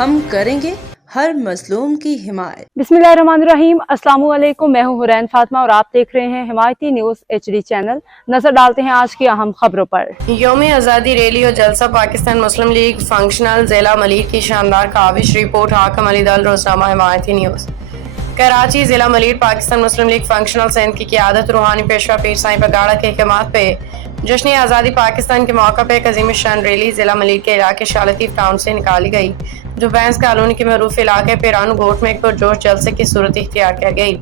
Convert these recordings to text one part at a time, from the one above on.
ہم کریں گے ہر مظلوم کی حمایت۔ بسمillahirrahmanirrahیم، السلام علیکم، میں ہوں حورین فاطمہ اور آپ دیکھ رہے ہیں حمایتی نیوز HD چینل۔ نظر ڈالتے ہیں آج کی اہم خبروں پر۔ یوم آزادی ریلی اور جلسہ پاکستان مسلم لیگ فنکشنل ضلع ملیر کی شاندار کاوش، رپورٹ حاکم علی دل، روزنامہ حمایتی نیوز۔ کراچی ضلع ملیر پاکستان مسلم لیگ فنکشنل سندھ کی قیادت روحانی پیشوا پیر سائیں پگاڑا کے احکامات پہ جشن آزادی پاکستان کے موقع پہ ایک عظیم الشان ریلی ضلع ملیر کے علاقے شاہ لطیف ٹاؤن سے نکالی گئی، جو بینس کالونی کے معروف علاقے پیرانو گھوٹ میں ایک پرجوش جلسے کی صورت اختیار کیا گئی۔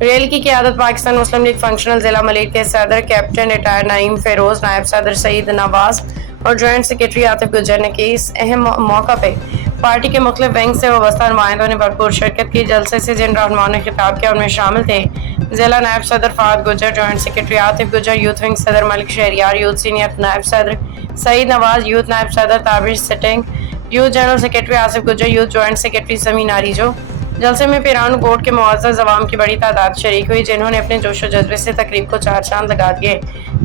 ریلی کی قیادت پاکستان مسلم لیگ فنکشنل ضلع ملیر کے صدر کیپٹن ریٹائر نعیم فیروز، نائب صدر سعید نواز اور جوائنٹ سیکرٹری عاطف گجر نے کی۔ اس اہم موقع پہ پارٹی کے مختلف ونگ سے وابستہ نمائندوں نے بھرپور شرکت کی۔ جلسے سے جن رہنماؤں نے خطاب کیا ان میں شامل تھے ضلع نائب صدر فہد گجر، جوائنٹ سیکرٹری عاطف گجر، یوتھ ونگ صدر ملک شہریار، یوتھ سینئر نائب صدر سعید نواز، یوتھ نائب صدر تابش سٹنگ، youth general secretary Asif Gujjar, youth joint secretary Sameen Arejo. جلسے میں پیرانو گوٹ کے معزز عوام کی بڑی تعداد شریک ہوئی، جنہوں نے اپنے جوش و جذبے سے تقریب کو چار چاند لگا دیے۔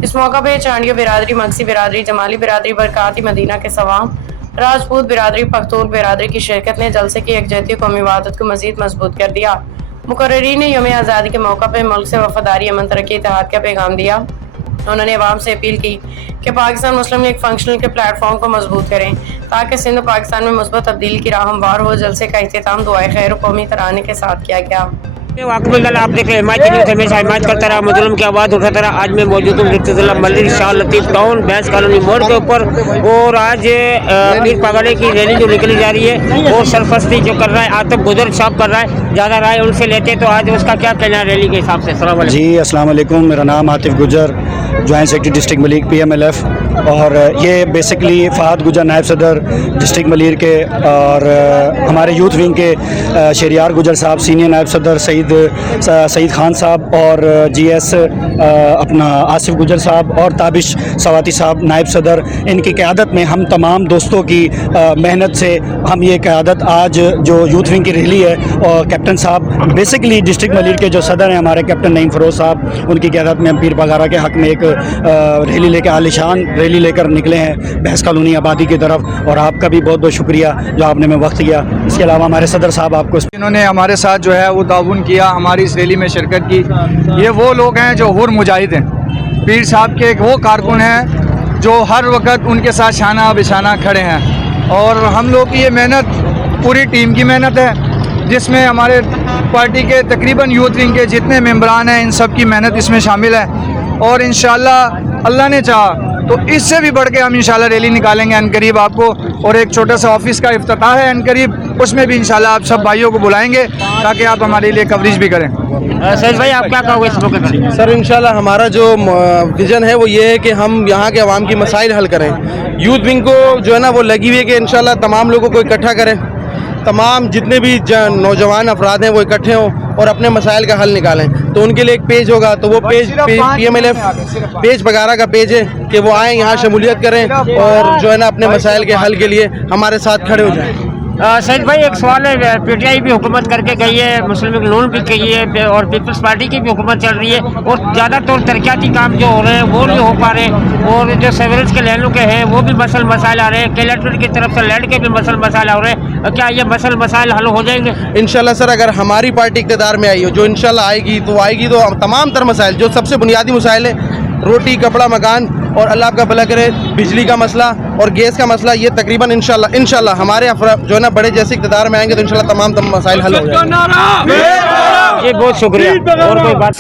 اس موقع پہ چانڈیو برادری، مگسی برادری، جمالی برادری، برکاتی مدینہ کے سوام، راجپوت برادری، پختون برادری کی شرکت نے جلسے کی یکجہتی قومی وحدت کو مزید مضبوط کر دیا۔ مقررین نے یوم آزادی کے موقع پہ ملک سے وفاداری، امن، ترقی، اتحاد کا پیغام دیا۔ انہوں نے عوام سے اپیل کی کہ پاکستان مسلم لیگ فنکشنل کے پلیٹ فارم کو مضبوط کریں تاکہ سندھ و پاکستان میں مثبت تبدیلی کی راہ ہموار ہو۔ جلسے کا اختتام دعائے خیر و قومی ترانے کے ساتھ کیا گیا۔ واقف اللہ، آپ دیکھ رہے ہیں حمایتی نیوز، ہمیشہ حمایت کرتا رہا، مظلوم کی آواز اٹھاتا رہا۔ آج میں موجود ہوں ڈسٹرکٹ ضلع ملیر شاہ لطیف ٹاؤن بینس کالونی موڑ کے اوپر، اور آج پیر پگاڑے کی ریلی جو نکلی جا رہی ہے وہ سرپرستی جو کر رہا ہے عاطف گجر صاحب کر رہا ہے، زیادہ رائے ان سے لیتے تو آج اس کا کیا کہنا ہے ریلی کے حساب سے؟ السلام علیکم جی، السلام علیکم، میرا نام Atif Gujjar, joint secretary district Malir PMLF، اور یہ بیسکلی فہد گجر نائب صدر ڈسٹرکٹ ملیر کے، اور ہمارے یوتھ ونگ کے شہریار گجر صاحب سینئر نائب صدر، سعید خان صاحب، اور GS اپنا آصف گجر صاحب، اور تابش سواتی صاحب نائب صدر، ان کی قیادت میں ہم تمام دوستوں کی محنت سے ہم یہ قیادت آج جو یوتھ ونگ کی ریلی ہے، اور کیپٹن صاحب بیسکلی ڈسٹرکٹ ملیر کے جو صدر ہیں ہمارے کیپٹن نعیم فیروز صاحب، ان کی قیادت میں ہم پیر پگاڑا کے حق میں ایک ریلی لے کے عالیشان ریلی لے کر نکلے ہیں بحث کالونی آبادی کی طرف، اور آپ کا بھی بہت بہت شکریہ جو آپ نے ہمیں وقت دیا۔ اس کے علاوہ ہمارے صدر صاحب آپ کو انہوں نے ہمارے ساتھ جو ہے وہ تعاون کیا، ہماری اس ریلی میں شرکت کی۔ یہ وہ لوگ ہیں جو حر مجاہد ہیں، پیر صاحب کے وہ کارکن ہیں جو ہر وقت ان کے ساتھ شانہ بشانہ کھڑے ہیں، اور ہم لوگ کی یہ محنت پوری ٹیم کی محنت ہے، جس میں ہمارے پارٹی کے تقریباً یوتھ ونگ کے جتنے ممبران ہیں ان سب کی محنت اس میں شامل ہے، اور انشاءاللہ اللہ نے چاہا تو اس سے بھی بڑھ کے ہم انشاءاللہ ریلی نکالیں گے عنقریب آپ کو، اور ایک چھوٹا سا آفس کا افتتاح ہے عنقریب، اس میں بھی انشاءاللہ آپ سب بھائیوں کو بلائیں گے تاکہ آپ ہمارے لیے کوریج بھی کریں۔ سعید بھائی، آپ کیا کہو گے اس موقع پر؟ سر، انشاءاللہ ہمارا جو ویژن ہے وہ یہ ہے کہ ہم یہاں کے عوام کی مسائل حل کریں۔ یوتھ ونگ کو جو ہے نا وہ لگی ہوئی ہے کہ انشاءاللہ تمام لوگوں کو اکٹھا کریں، تمام جتنے بھی نوجوان افراد ہیں وہ اکٹھے ہوں اور اپنے مسائل کا حل نکالیں۔ تو ان کے لیے ایک پیج ہوگا، تو وہ پیج PMLF پیج پگاڑا کا پیج ہے کہ وہ آئیں، یہاں شمولیت کریں، اور جو ہے نا اپنے مسائل کے حل کے لیے ہمارے ساتھ کھڑے ہو جائیں۔ سعید بھائی، ایک سوال ہے، PTI بھی حکومت کر کے گئی ہے، مسلم لیگ نون بھی گئی ہے، اور پیپلز پارٹی کی بھی حکومت چل رہی ہے، اور زیادہ طور ترقیاتی کام جو ہو رہے ہیں وہ نہیں ہو پا رہے، اور جو سیورنس کے لینوں کے ہیں وہ بھی مسائل آ رہے ہیں، کلیکٹریٹ کی طرف سے لینڈ کے بھی مسائل آ رہے ہیں، کیا یہ مسائل حل ہو جائیں گے؟ انشاءاللہ سر، اگر ہماری پارٹی اقتدار میں آئی ہو، جو انشاءاللہ آئے گی تو تمام تر مسائل جو سب سے بنیادی مسائل ہیں، روٹی، کپڑا، مکان، اور اللہ آپ کا بھلا کرے بجلی کا مسئلہ اور گیس کا مسئلہ، یہ تقریباً انشاءاللہ ہمارے جو ہے نا بڑے جیسے اقتدار میں آئیں گے تو انشاءاللہ تمام مسائل حل ہو جائیں گے۔ جی، بہت شکریہ۔ اور کوئی بات؟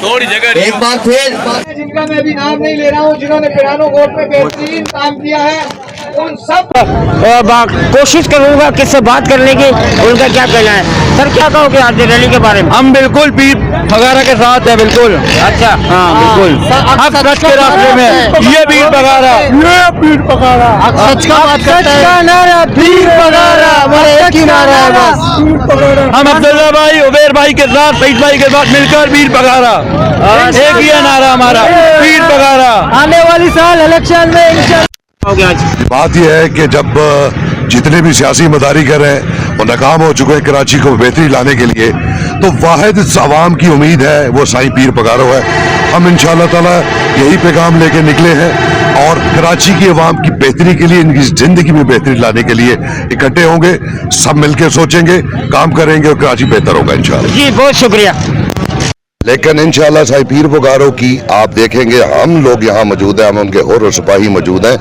تھوڑی جگہ ایک بار پھر جن کا میں بھی نام نہیں لے رہا ہوں، جنہوں نے پیرانو گوٹ میں بہترین کام کیا ہے، ان سب کوشش کروں گا کس سے بات کرنے کی، ان کا کیا کہنا ہے۔ سر، کیا کہو گے آج ریلی کے بارے میں؟ ہم بالکل پیر پگاڑا کے ساتھ ہیں، بالکل۔ اچھا، ہاں بالکل، حق سچ کے راستے میں یہ پیر پگاڑا، یہ پیر پگاڑا، سچ کا بات کرتا ہے، نعرہ پیر پگاڑا، ہمارا ایک ہی نعرہ ہے بس۔ ہم عبداللہ بھائی، عبیر بھائی کے ساتھ، سعید بھائی کے ساتھ مل کر پیر پگاڑا، ایک ہی نعرہ ہمارا، پیر پگاڑا۔ آنے والی سال الیکشن میں انشاءاللہ بات یہ ہے کہ جب जितने भी सियासी मदारिक हैं वो नाकाम हो चुके हैं कराची को बेहतरी लाने के लिए। तो वाहिद आवाम की उम्मीद है वो साईं पीर पगारो है। हम इंशाअल्लाह ताला यही पैगाम लेके निकले हैं और कराची की आवाम की बेहतरी के लिए, इनकी ज़िंदगी में बेहतरी लाने के लिए इकट्ठे होंगे, सब मिलकर सोचेंगे, काम करेंगे और कराची बेहतर होगा इंशाअल्लाह। जी बहुत शुक्रिया। लेकिन इंशाअल्लाह साईं पीर पुकारो की आप देखेंगे, हम लोग यहाँ मौजूद हैं, हम उनके और सिपाही मौजूद हैं।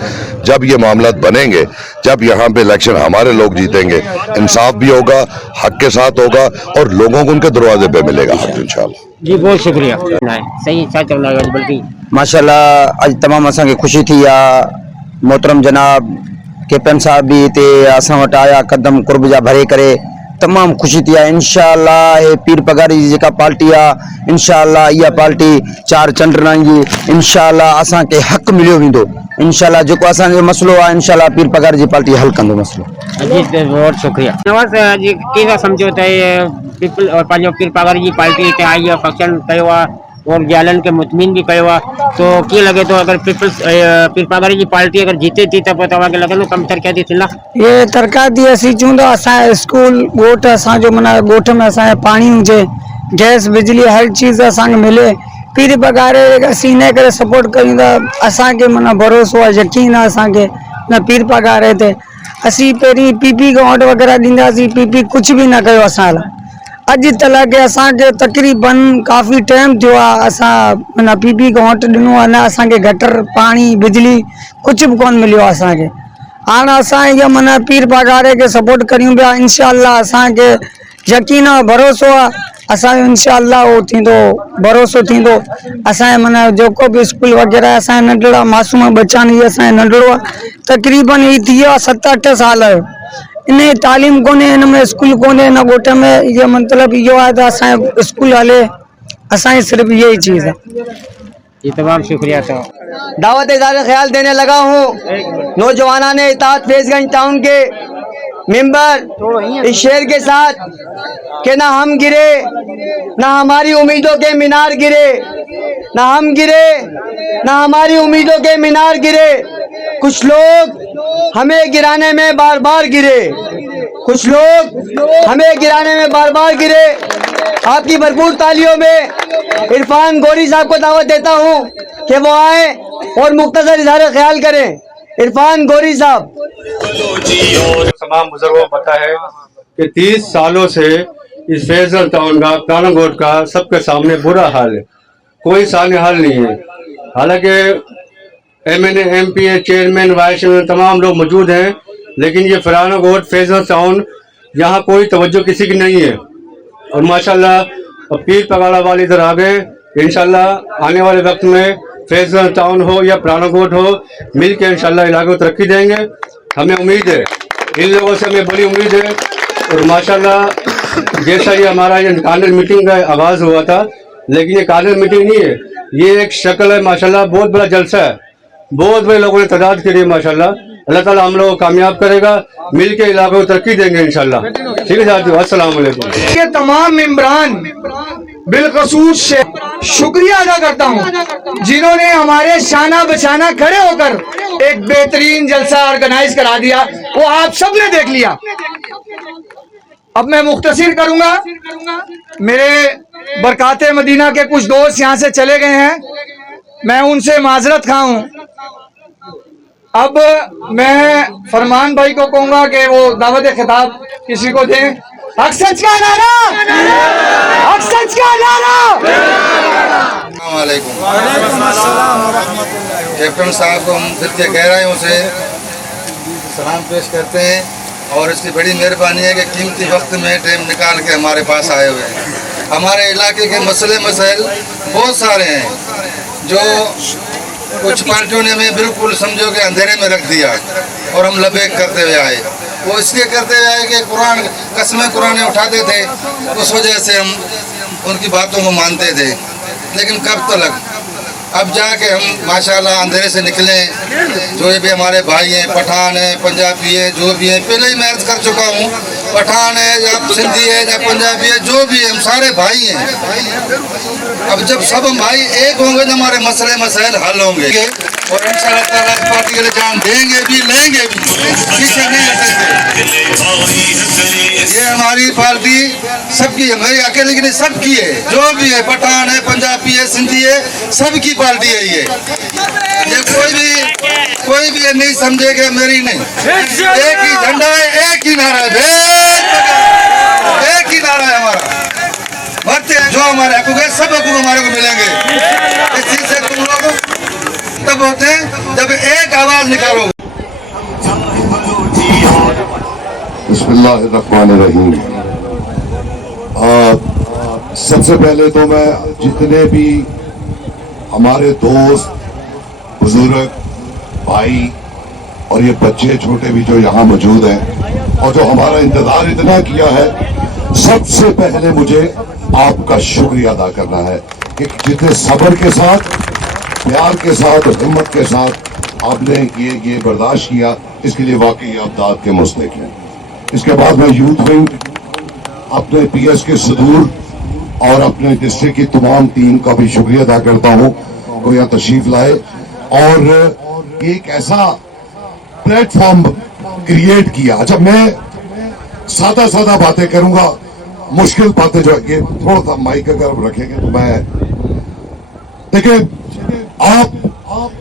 जब ये मामला बनेंगे, जब यहाँ पे इलेक्शन हमारे लोग जीतेंगे, इंसाफ भी होगा, हक के साथ होगा और लोगों को उनके दरवाजे पे मिलेगा हक इंशाअल्लाह। जी बहुत शुक्रिया। सही साथ चलना है बल्कि माशाल्लाह अज तमाम असा के खुशी थी या मोहतरम जनाब कैप्टन साहब भी हिते असां वटि आया, कदम कुर्ब जा भरे करे तमाम खुशी थी आहे। इंशाअल्लाह हे पीर पगारी जी जेका पार्टी आहे, इंशाअल्लाह इहा पार्टी 4 चंडरनि जी इंशाअल्लाह असां के हक़ मिलियो वेंदो। इंशाअल्लाह जेको असांजो मसलो आहे इंशाअल्लाह पीर पगारी जी पार्टी हल कंदो मसलो। जी बहुत शुक्रिया। नवाज़ जी केसा समझो त पीपल और पंहिंजो पीर पगारी जी पार्टी हिते आई आहे, फंक्शन कयो आहे और जालन के मुतमिन भी कयो आहे, तो कीअं लगे तो अगर पीपल्स पीर पगारी जी पार्टी अगर जीते थी त पोइ तव्हांखे लॻंदो कम तरक़ियाती थींदा? ये तरक़ाती असीं चूं था असांजे स्कूल ॻोठ असांजो माना ॻोठ में असांजे पाणी हुजे, गैस बिजली हर चीज़ असांखे मिले। पीर पगारे असीं इन करे सपोर्ट कयूं था, असांखे माना भरोसो आहे, यकीन आहे असांखे न पीर पगारे ते। असीं पहिरीं पीपी खां वोट वग़ैरह ॾींदासीं, पीपी कुझु बि न कयो असां लाइ। अॼु तलक असांखे तक़रीबन काफ़ी टाइम थियो आहे असां माना पीपी खां वोट ॾिनो आहे, न असांखे गटर पाणी बिजली कुझु बि कोन मिलियो आहे असांखे। हाणे असां इहा माना पीर पगारे खे सपोर्ट करियूं पिया, इंशाअल्लाह असांखे यकीन आहे, भरोसो आहे असांजो इंशाअल्लाह उहो थींदो, भरोसो थींदो। असांजे माना जेको बि स्कूल वग़ैरह असांजे नंढड़ा मासूम बच्चा इहे असांजो नंढड़ो आहे, तक़रीबन ही थी वियो आहे 7-8 साल जो। इन तालीम कोन्हे, हिन में स्कूल कोन्हे, हिन ॻोठ में इहो मतिलबु इहो आहे त असांजो स्कूल हले, असांजी सिर्फ़ु इहा ई चीज़ आहे। जी तमाम शुक्रिया। तो दावत इज़ार ख्याल देने लगा हूँ नौजवानान इताअत फैज़गंज टाउन के मेंबर इस शेर के साथ कि ना हम गिरे, ना हमारी उम्मीदों के मीनार गिरे, ना हम गिरे, ना हमारी उम्मीदों के मीनार गिरे। कुछ लोग हमें गिराने में बार बार गिरे, कुछ लोग हमें गिराने में बार बार गिरे। आपकी भरपूर तालियों में इरफान गोरी साहब को दावत देता हूँ कि वो आए और मुख्तसर इज़हार ख्याल करें। इरफान गोरी साहब। तमाम बुजुर्गों को पता है कि 30 सालों से इस फैजल टाउन का, प्राणगोट का सबके सामने बुरा हाल है, कोई सामने हाल नहीं है। हालांकि MNA MP chairman vice chairman तमाम लोग मौजूद हैं, लेकिन ये प्राणगोट फैजल टाउन यहाँ कोई तवज्जो किसी की नहीं है। और माशाल्लाह पीर पगाड़ा वाले इधर आ गए, इंशाल्लाह आने वाले वक्त में फैजल टाउन हो या प्राणगोट हो, मिल के इंशाल्लाह इलाके को तरक्की देंगे। हमें उम्मीद है, इन लोगों से हमें बड़ी उम्मीद है। और माशाल्लाह जैसा ये हमारा ये कानून मीटिंग का आगाज़ हुआ था, लेकिन ये कानून मीटिंग नहीं है, ये एक शक्ल है। माशाल्लाह बहुत बड़ा जलसा है, बहुत बड़े लोगों ने तादाद करी है। माशाल्लाह अल्लाह ताला हम लोग को कामयाब करेगा, मिल के इलाके को तरक्की देंगे इंशाल्लाह। ठीक है साथियों, अस्सलाम वालेकुम। ये तमाम मेंबरान बिलखसूस से शुक्रिया अदा करता हूँ जिन्होंने हमारे शाना बशाना खड़े होकर एक बेहतरीन जलसा ऑर्गेनाइज करा दिया, वो आप सब ने देख लिया। अब मैं मुख्तसर करूंगा, मेरे बरकाते मदीना के कुछ दोस्त यहाँ से चले गए हैं, मैं उनसे माजरत खाऊं। अब मैं फरमान भाई को कहूंगा कि वो दावत खिताब किसी को दें। हक सच का नारा, हक सच का नारा। कैप्टन साहब को हम दिल के गहराइयों से सलाम पेश करते हैं और इसकी बड़ी मेहरबानी है कि कीमती वक्त में टाइम निकाल के हमारे पास आए हुए हैं। हमारे इलाके के मसले मसाइल बहुत सारे हैं जो कुछ पार्टियों ने हमें बिल्कुल समझो कि अंधेरे में रख दिया और हम लबेक करते हुए आए। वो इसलिए करते हुए आए कि कुरान कसमें कुरान उठाते थे, उस वजह से हम उनकी बातों को मानते थे। लेकिन कब तक, अब जाके हम माशाल्लाह अंधेरे से निकले। जो भी हमारे भाई हैं, पठान हैं, पंजाबी हैं, जो भी हैं, पहले ही मैं अर्ज कर चुका हूँ पठान है या सिंधी है या पंजाबी है, जो भी है, हम सारे भाई हैं। अब जब सब हम भाई एक होंगे तो हमारे मसले मसाइल हल होंगे और इंशाअल्लाह ताला इस पार्टी के लिए जान देंगे भी, लेंगे भी, पीछे नहीं हटेंगे। ये हमारी पार्टी सबकी है, मेरी अकेले की नहीं, सबकी है। जो भी है, पठान है, पंजाबी है, सिंधी है, सबकी पार्टी है ये कोई भी ये नहीं समझेगा मेरी नहीं। एक ही झंडा है, एक ही नारा है, एक ही नारा है हमारा। मरते हैं जो हमारे हकूक है, सब हकूक हमारे को मिलेंगे। इस चीज से तुम लोग तब होते हैं जब एक आवाज निकालोगे। बिस्मिल्लाहिर्रहमानिर्रहीम। सबसे पहले तो मैं जितने भी हमारे दोस्त, बुजुर्ग, भाई और ये बच्चे छोटे भी जो यहाँ मौजूद हैं और जो हमारा इंतजार इतना किया है, सबसे पहले मुझे आपका शुक्रिया अदा करना है कि जितने सब्र के साथ, प्यार के साथ और हिम्मत के साथ आपने ये बर्दाश्त किया, इसके लिए वाकई आप दाद के मुस्तहिक हैं। इसके बाद मैं यूथ विंग, अपने पीएस के सदूर और अपने डिस्ट्रिक्ट की तमाम टीम का भी शुक्रिया अदा करता हूँ वो यहाँ तशरीफ लाए और एक ऐसा प्लेटफॉर्म क्रिएट किया। अच्छा, मैं सादा बातें करूंगा, मुश्किल बातें जो ये थोड़ा सा माइक अगर रखेंगे तो मैं देखिए, आप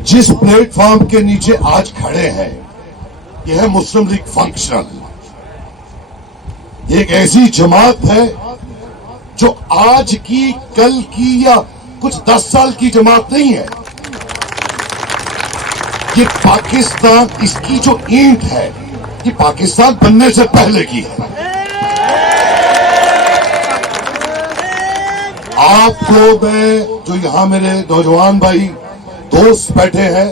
जिस प्लेटफॉर्म के नीचे आज खड़े हैं, यह है मुस्लिम लीग फंक्शनल। एक ऐसी जमात है जो आज की, कल की या कुछ 10 साल की जमात नहीं है। ये पाकिस्तान, इसकी जो ईंट है, ये पाकिस्तान बनने से पहले की है। आपको मैं, जो यहां मेरे नौजवान भाई दोस्त बैठे हैं,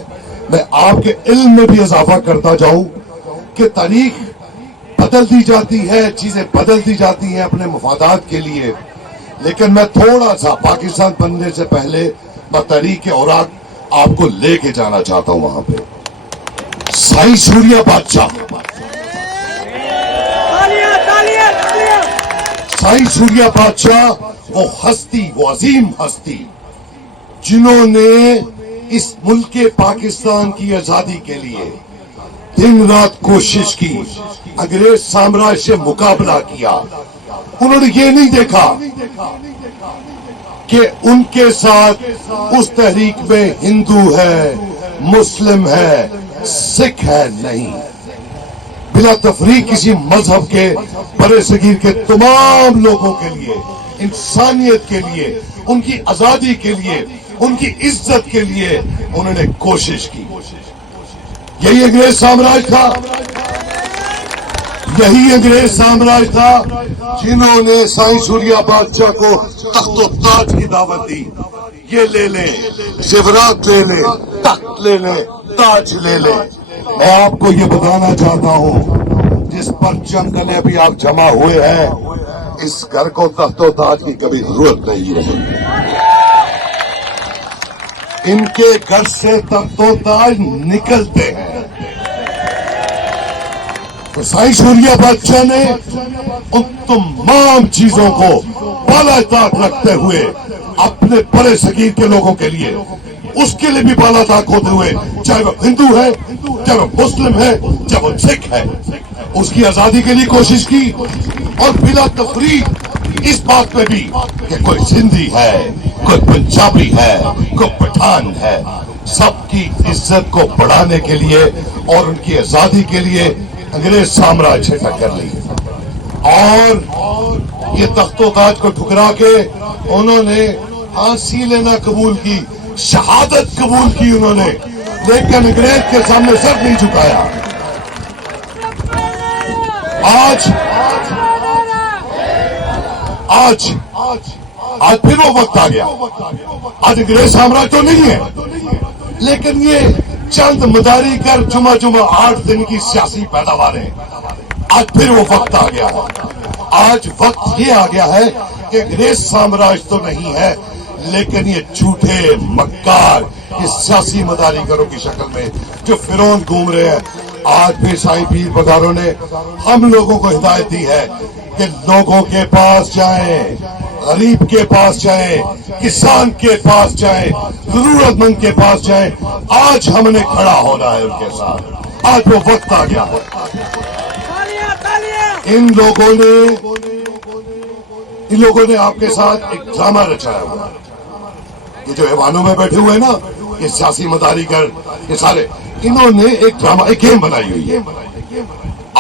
मैं आपके इल्म में भी इजाफा करता जाऊं कि तारीख बदलती जाती है, चीजें बदलती जाती हैं अपने मफादात के लिए, लेकिन मैं थोड़ा सा पाकिस्तान बनने से पहले मैं तारीख औराक आपको लेके जाना चाहता हूं वहां पे। साईं सूर्या बादशाह, साईं सूर्या बादशाह वो हस्ती, वो अजीम हस्ती जिन्होंने इस मुल्क के पाकिस्तान की आजादी के लिए दिन रात कोशिश की, अंग्रेज साम्राज्य से मुकाबला किया। उन्होंने ये नहीं देखा कि उनके साथ उस तहरीक में हिंदू है, मुस्लिम है, सिख है, नहीं। बिला तफरीक किसी मजहब के, बड़े सगीर के तमाम लोगों के लिए, इंसानियत के लिए, उनकी आजादी के लिए, उनकी इज्जत के लिए उन्होंने कोशिश की। यही अंग्रेज साम्राज्य था, यही अंग्रेज साम्राज्य था जिन्होंने साईं सूर्या बादशाह को तख्तो ताज की दावत दी। ये ले ले, ज़ेवरात ले ले, तख्त ले ले, ताज ले ले। मैं आपको ये बताना चाहता हूँ, जिस परचम तले अभी आप जमा हुए हैं, इस घर को तख्तो ताज की कभी जरूरत नहीं रही। इनके घर से तख्तो ताज निकलते हैं। तो साईं सूर्या बादशाह ने उन तमाम चीजों को बालाताक रखते हुए अपने बड़े सगीर के लोगों के लिए, उसके लिए भी बालाताक होते हुए, चाहे वो हिंदू है, चाहे वो मुस्लिम है, चाहे वो सिख है, उसकी आजादी के लिए कोशिश की। और बिला तफरीक इस बात पे भी कि कोई सिंधी है, कोई पंजाबी है, कोई पठान है, सबकी इज्जत को बढ़ाने के लिए और उनकी आजादी के लिए अंग्रेज साम्राज्य से टक्कर ली। और ये तख्तो ताज को ठुकरा के उन्होंने फांसी लेना कबूल की, शहादत कबूल की उन्होंने, लेकिन अंग्रेज के सामने सर नहीं झुकाया। आज फिर वो वक्त आ गया। आज अंग्रेज साम्राज्य तो नहीं है, लेकिन ये चंद मदारी कर जुमा 8 दिन की सियासी पैदावार है। आज फिर वो वक्त आ गया है। आज वक्त ये आ गया है कि अंग्रेज साम्राज्य तो नहीं है, लेकिन ये झूठे मक्कार, ये सियासी मदारीगरों की शक्ल में जो फिरौन घूम रहे हैं, आज भी साईं पीर पगारों ने हम लोगों को हिदायत दी है कि लोगों के पास जाएं, गरीब के पास जाएं, किसान के पास जाएं, जरूरतमंद के पास जाएं। आज हमने खड़ा होना है उनके साथ, आज वो वक्त आ गया है। इन लोगों ने आपके साथ एक ड्रामा रचाया हुआ है। ये जो ऐवानों में बैठे हुए हैं ना, ये सियासी मदारीगर, ये सारे, इन्होंने एक ड्रामा, एक गेम बनाई हुई है।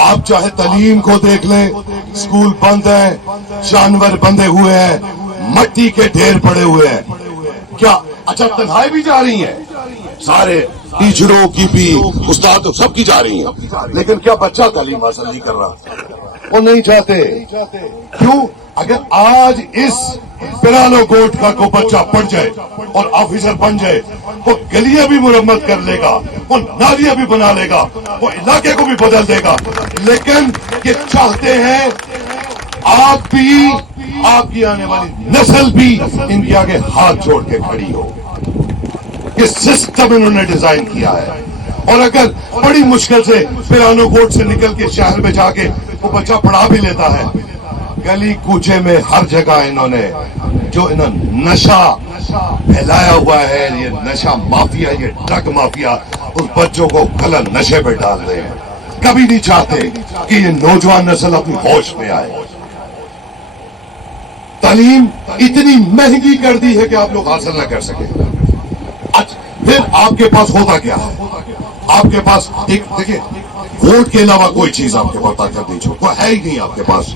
आप चाहे तालीम को देख लें, स्कूल बंद है, जानवर बंधे हुए हैं, मट्टी के ढेर पड़े हुए हैं। क्या अच्छा तन्हाई भी जा रही है, सारे टीचरों की भी, उस्ताद सबकी जा रही है, लेकिन क्या बच्चा तालीम हासिल नहीं कर रहा? वो नहीं चाहते। क्यों? अगर आज इस पिरानो कोट का को बच्चा पढ़ जाए और ऑफिसर बन जाए, वो गलियां भी मुरम्मत कर लेगा, वो नालियां भी बना लेगा, वो इलाके को भी बदल देगा। लेकिन ये चाहते हैं आप भी, आपकी आने वाली नस्ल भी इनके आगे हाथ जोड़ के खड़ी हो। ये सिस्टम इन्होंने डिजाइन किया है। और अगर बड़ी मुश्किल से पिरानो कोट से निकल के शहर में जाके वो बच्चा पढ़ा भी लेता है, गली कूचे में हर जगह इन्होंने नशा फैलाया हुआ है, ये नशा माफिया, ये ड्रग माफिया उस बच्चों को गलत नशे पे डाल रहे हैं। कभी नहीं चाहते कि ये नौजवान नस्ल अपनी होश में आए। तालीम इतनी महंगी कर दी है कि आप लोग हासिल न कर सके। फिर आपके पास होता क्या है? आपके पास एक देखिए, वोट के अलावा कोई चीज आपके पास ताकत नहीं छोड़, कोई है ही नहीं आपके पास।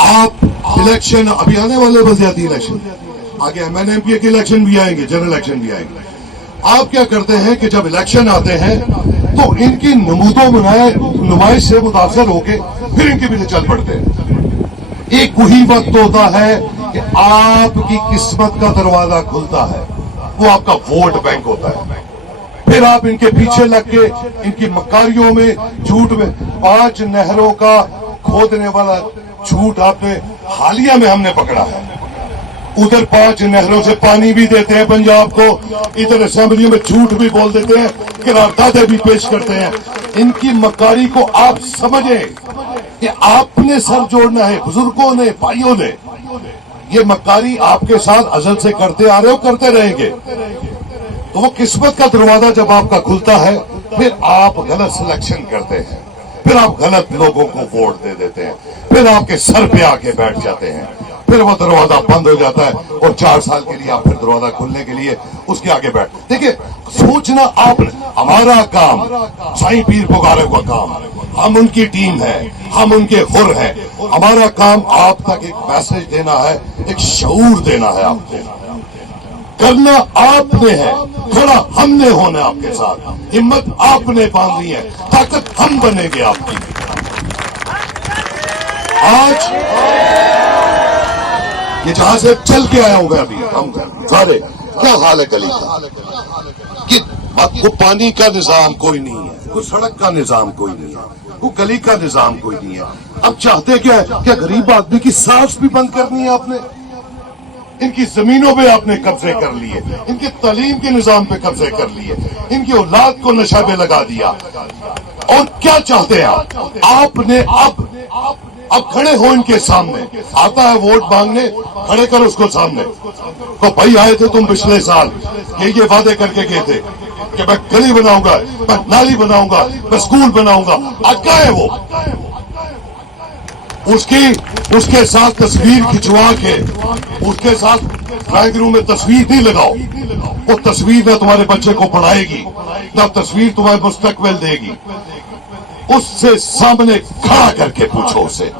आप इलेक्शन अभी आने वाले, वज़ीराती इलेक्शन आगे, MNMP के इलेक्शन भी आएंगे, जनरल इलेक्शन भी आएंगे। आप क्या करते हैं कि जब इलेक्शन आते हैं तो इनकी नुमाइश से मुतासर होके फिर इनके पीछे चल पड़ते हैं। एक वही वक्त होता है कि आपकी किस्मत का दरवाजा खुलता है, वो आपका वोट बैंक होता है। फिर आप इनके पीछे लग के इनकी मकारियों में, झूठ में, 5 नहरों का खोदने वाला झूठ आपने हालिया में हमने पकड़ा है। उधर 5 नहरों से पानी भी देते हैं पंजाब को, इधर असेंबली में झूठ भी बोल देते हैं, करारदादे भी पेश करते हैं। इनकी मकारी को आप समझें कि आपने सर जोड़ना है, बुजुर्गों ने, भाइयों ने। ये मकारी आपके साथ अजल से करते आ रहे हो, करते रहेंगे। तो वो किस्मत का दरवाजा जब आपका खुलता है, फिर आप गलत सिलेक्शन करते हैं, फिर आप गलत लोगों को वोट दे देते हैं, फिर आपके सर पे आके बैठ जाते हैं, फिर वो दरवाजा बंद हो जाता है और 4 साल के लिए आप फिर दरवाजा खुलने के लिए उसके आगे बैठ। देखिए, सोचना आप, हमारा काम साईं पीर पुकारे का काम, हम उनकी टीम है, हम उनके हुर हैं। हमारा काम आप तक एक मैसेज देना है, एक शऊर देना है। आपको करना आपने है, खड़ा हमने होना आपके साथ, हिम्मत आपने बांधनी है, ताकत हम बनेंगे आपकी। आज ये जहां से चल के आया होगा अभी हम सारे, क्या हाल है गली का, कि वो पानी का निजाम कोई नहीं है, कोई सड़क का निजाम कोई नहीं है, वो गली का निजाम कोई नहीं है। अब चाहते क्या है? क्या गरीब आदमी की सांस भी बंद करनी है आपने? इनकी जमीनों पे आपने कब्जे कर लिए, इनकी तालीम के निजाम पे कब्जे कर लिए, इनकी औलाद को नशा पे लगा दिया। और क्या चाहते हैं आप? आपने अब खड़े हो इनके सामने, आता है वोट मांगने, खड़े करो उसको सामने। तो भाई आए थे तुम पिछले साल, ये वादे करके गए थे कि मैं गली बनाऊंगा, मैं नाली बनाऊंगा, मैं स्कूल बनाऊंगा। आज क्या है वो? उसके साथ तस्वीर खिंचवा के, उसके साथ ड्राइंग रूम में तस्वीर नहीं लगाओ। वो तस्वीर न तुम्हारे बच्चे को पढ़ाएगी, न तस्वीर तुम्हारे मुस्तकबिल देगी। उससे सामने खड़ा करके पूछो उसे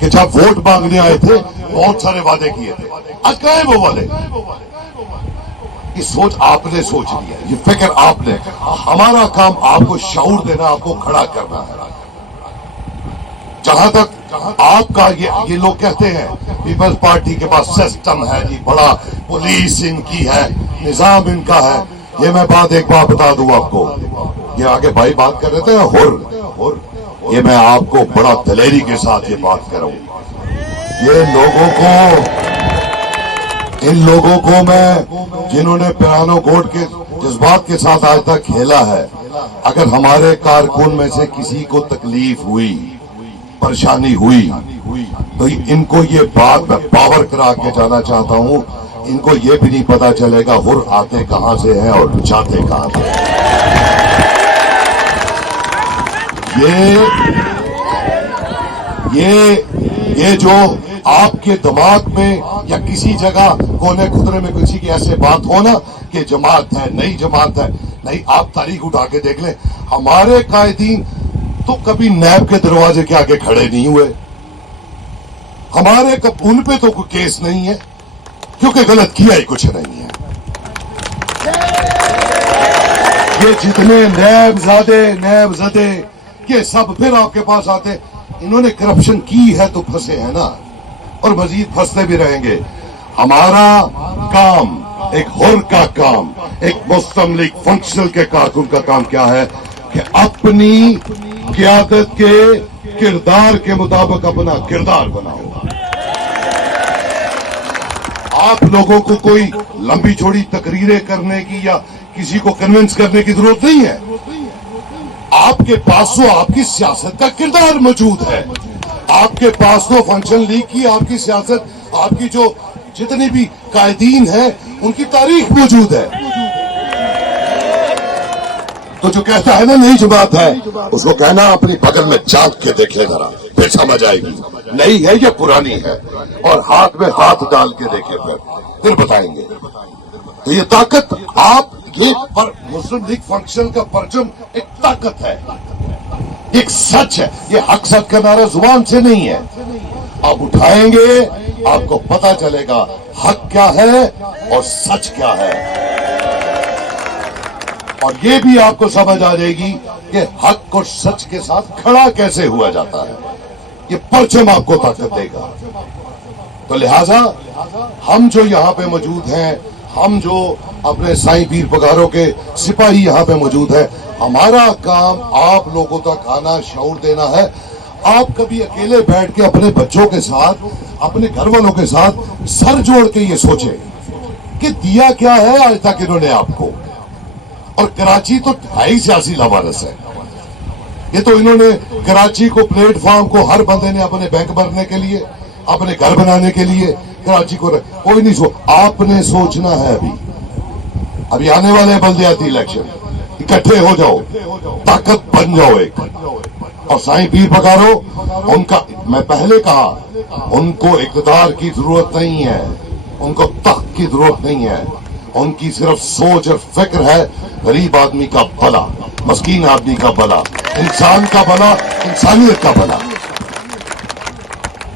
कि जब वोट मांगने आए थे बहुत सारे वादे किए थे, आज कहाँ है वो वादे? ये सोच आपने सोच लिया, ये फिक्र आपने। हमारा काम आपको शऊर देना, आपको खड़ा करना है। जहां तक आपका ये लोग कहते हैं पीपल्स पार्टी के पास सिस्टम है जी, बड़ा पुलिस इनकी है, निजाम इनका है। ये मैं एक बात बता दूं आपको, ये आगे भाई बात कर रहे थे हुर, ये मैं आपको बड़ा दलेरी के साथ ये बात कर रहा हूं। ये इन लोगों को मैं, जिन्होंने पिरानो कोट के जज्बात के साथ आज तक खेला है, अगर हमारे कारकुन में से किसी को तकलीफ हुई, परेशानी हुई, तो इनको ये बात मैं पावर करा के जाना चाहता हूं, इनको ये भी नहीं पता चलेगा हुर आते कहां से हैं और जाते कहां से। ये जो आपके दिमाग में या किसी जगह कोने खुदरे में किसी की ऐसे बात हो ना कि जमात है, नई जमात है, नहीं, आप तारीख उठा के देख लें, हमारे कायदीन तो कभी नैब के दरवाजे के आगे खड़े नहीं हुए, हमारे उन पे तो कोई केस नहीं है, क्योंकि गलत किया ही कुछ नहीं है। ये जितने नैब ज़दे ये सब फिर आपके पास आते, इन्होंने करप्शन की है तो फंसे हैं ना, और मजीद फंसते भी रहेंगे। हमारा काम, एक हुर का काम, एक मुस्लिम लीग फंक्शनल के कारकुन का काम क्या है कि अपनी क़यादत के किरदार के मुताबिक अपना किरदार बनाओ। आप लोगों को कोई लंबी चौड़ी तकरीरें करने की या किसी को कन्विंस करने की जरूरत नहीं है। आपके पास तो आपकी सियासत का किरदार मौजूद है, आपके पास तो फंक्शन लीग की आपकी सियासत, आपकी जो जितने भी कायदीन हैं उनकी तारीख मौजूद है। तो जो कहता है ना नई जमात है, उसको कहना अपनी बगल में झांक के देखे जरा, फिर समझ आएगी नई है या पुरानी है, और हाथ में हाथ डाल के देखे फिर बताएंगे। तो ये ताकत आप ये पर मुस्लिम लीग फंक्शन का परचम एक ताकत है, एक सच है, ये हक सच का नारा जुबान से नहीं है। आप उठाएंगे आपको पता चलेगा हक क्या है और सच क्या है, और ये भी आपको समझ आ जाएगी कि हक और सच के साथ खड़ा कैसे हुआ जाता है। ये परचम आपको ताकत देगा। तो लिहाजा हम जो यहाँ पे मौजूद हैं, हम जो अपने साईं पीर पगारों के सिपाही यहाँ पे मौजूद है, हमारा काम आप लोगों तक आना, शऊर देना है। आप कभी अकेले बैठ के अपने बच्चों के साथ, अपने घर वालों के साथ सर जोड़ के ये सोचे कि दिया क्या है आज तक इन्होंने आपको। और कराची तो ढाई सियासी लावारिस है, ये तो इन्होंने कराची को प्लेटफॉर्म को हर बंदे ने अपने बैंक भरने के लिए, अपने घर बनाने के लिए कराची को कोई नहीं आपने सोचना है। अभी आने वाले बल्दियाती इलेक्शन, इकट्ठे हो जाओ, ताकत बन जाओ एक। और साईं पीर पगारो उनका, मैं पहले कहा, उनको इक़्तिदार की जरूरत नहीं है, उनको तख्त की जरूरत नहीं है, उनकी सिर्फ सोच और फिक्र है गरीब आदमी का भला, मस्कीन आदमी का भला, इंसान का भला, इंसानियत का भला।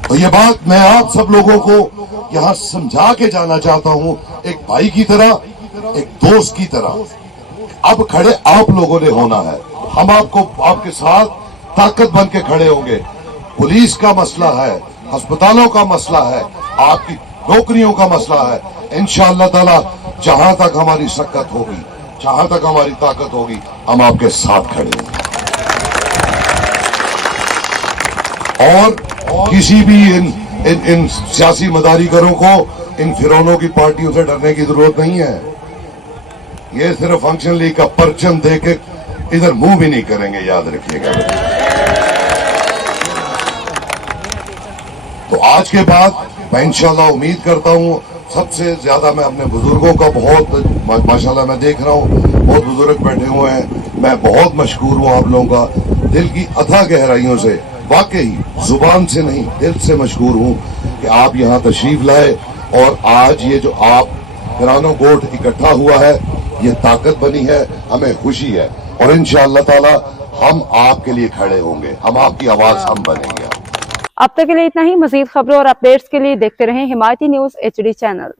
तो ये बात मैं आप सब लोगों को यहाँ समझा के जाना चाहता हूँ, एक भाई की तरह, एक दोस्त की तरह। अब खड़े आप लोगों ने होना है, हम आपको आपके साथ ताकत बन के खड़े होंगे। पुलिस का मसला है, अस्पतालों का मसला है, आपकी नौकरियों का मसला है, इंशाअल्लाह ताला जहां तक हमारी शक्कत होगी, जहां तक हमारी ताकत होगी, हम आपके साथ खड़े होंगे। और किसी भी इन सियासी मदारीगरों को, इन फिरौनों की पार्टियों से डरने की जरूरत नहीं है। ये सिर्फ फंक्शन लीग का परचम दे के इधर मुंह भी नहीं करेंगे, याद रखिएगा। तो आज के बाद मैं इंशाल्लाह उम्मीद करता हूँ, सबसे ज्यादा मैं अपने बुजुर्गों का बहुत माशाल्लाह मैं देख रहा हूँ, बहुत बुजुर्ग बैठे हुए हैं, मैं बहुत मशकूर हूँ आप लोगों का, दिल की अथाह गहराइयों से, वाकई जुबान से नहीं दिल से मशकूर हूँ कि आप यहाँ तशरीफ लाए। और आज ये जो आप किरानों गोट इकट्ठा हुआ है, ये ताकत बनी है, हमें खुशी है। और इंशाअल्लाह ताला हम आपके लिए खड़े होंगे, हम आपकी आवाज हम बनेंगे। अब तक के लिए इतना ही। मजीद खबरों और अपडेट्स के लिए देखते रहें हिमायती न्यूज़ HD चैनल।